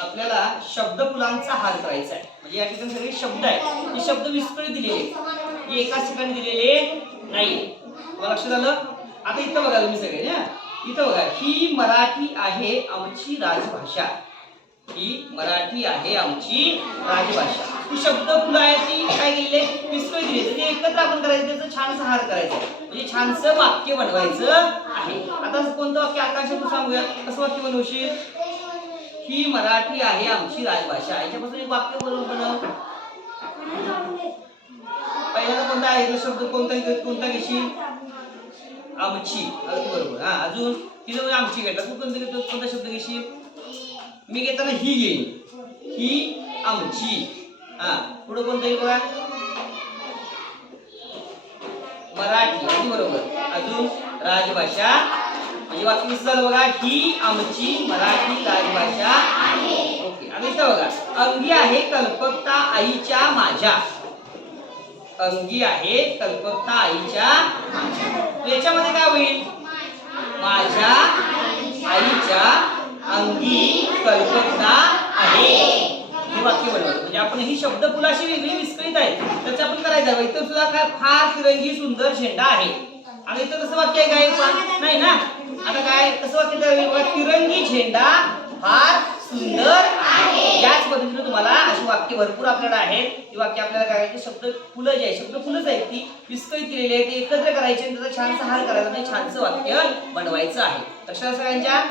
आपल्याला शब्द फुलांचा हार करायचा आहे. म्हणजे या ठिकाणी सगळे शब्द आहेत. हे शब्द विस्कळीत दिलेले हे एकाच ठिकाणी दिलेले नाही लक्षात आलं? आता इथं बघा तुम्ही सगळे ना इथं बघा ही मराठी आहे आमची राजभाषा. ही मराठी आहे आमची राजभाषा. ही शब्द फुलं आहे ती काय केलेले विस्कळी विस्कळीत दिली ते म्हणजे एकत्र आपण करायचं त्याचं छानसं हार करायचं म्हणजे छानसं वाक्य बनवायचं आहे. आता कोणतं वाक्य आकाश सांगूया? कसं वाक्य बनवशील? ही मराठी आहे आमची राजभाषा याच्यापासून एक वाक्य बनव बनव पहिल्यांदा कोणता आहे? शब्द कोणता कोणता घेशील? आमची. अगदी बरोबर. हा अजून तिथं म्हणजे आमची घेतला तू कोणता घेतो कोणता शब्द घेशील? मी घेताना ही घेईन. ही आमची. हा पुढे कोणता येईल बघा. मराठी. अगदी बरोबर. अजून राजभाषा म्हणजे वाक्य कसं झालं बघा ही आमची मराठी राजभाषा ओके आणि इथं बघा अंगी आहे कल्पकता आईच्या माझ्या. अंगी आहे कल्पकता आईच्या याच्यामध्ये काय होईल? माझ्या आईच्या अंगी कल्पकता आहे. हे वाक्य बनवलं म्हणजे आपण ही शब्द फुलाशी वेगळी विस्कळीत आहे. त्याचं आपण करायचं आहे. इथं सुद्धा काय फार तिरंगी सुंदर झेंडा आहे. आणि इथं कसं वाक्य आहे काय नाही ना? आता काय कसं वाक्य तिरंगी झेंडा फार सुंदर आहे. याच पद्धतीने तुम्हाला अशी वाक्य भरपूर आपल्याला आहेत. ही वाक्य आपल्याला काय करायची शब्द फुलं जे आहे शब्द फुलंच आहेत ती. विस्कळीत केलेली आहे ते एकत्र करायचे त्याचा छानसा हार करायचा आणि छानसं वाक्य बनवायचं आहे. लक्षात सगळ्यांच्या?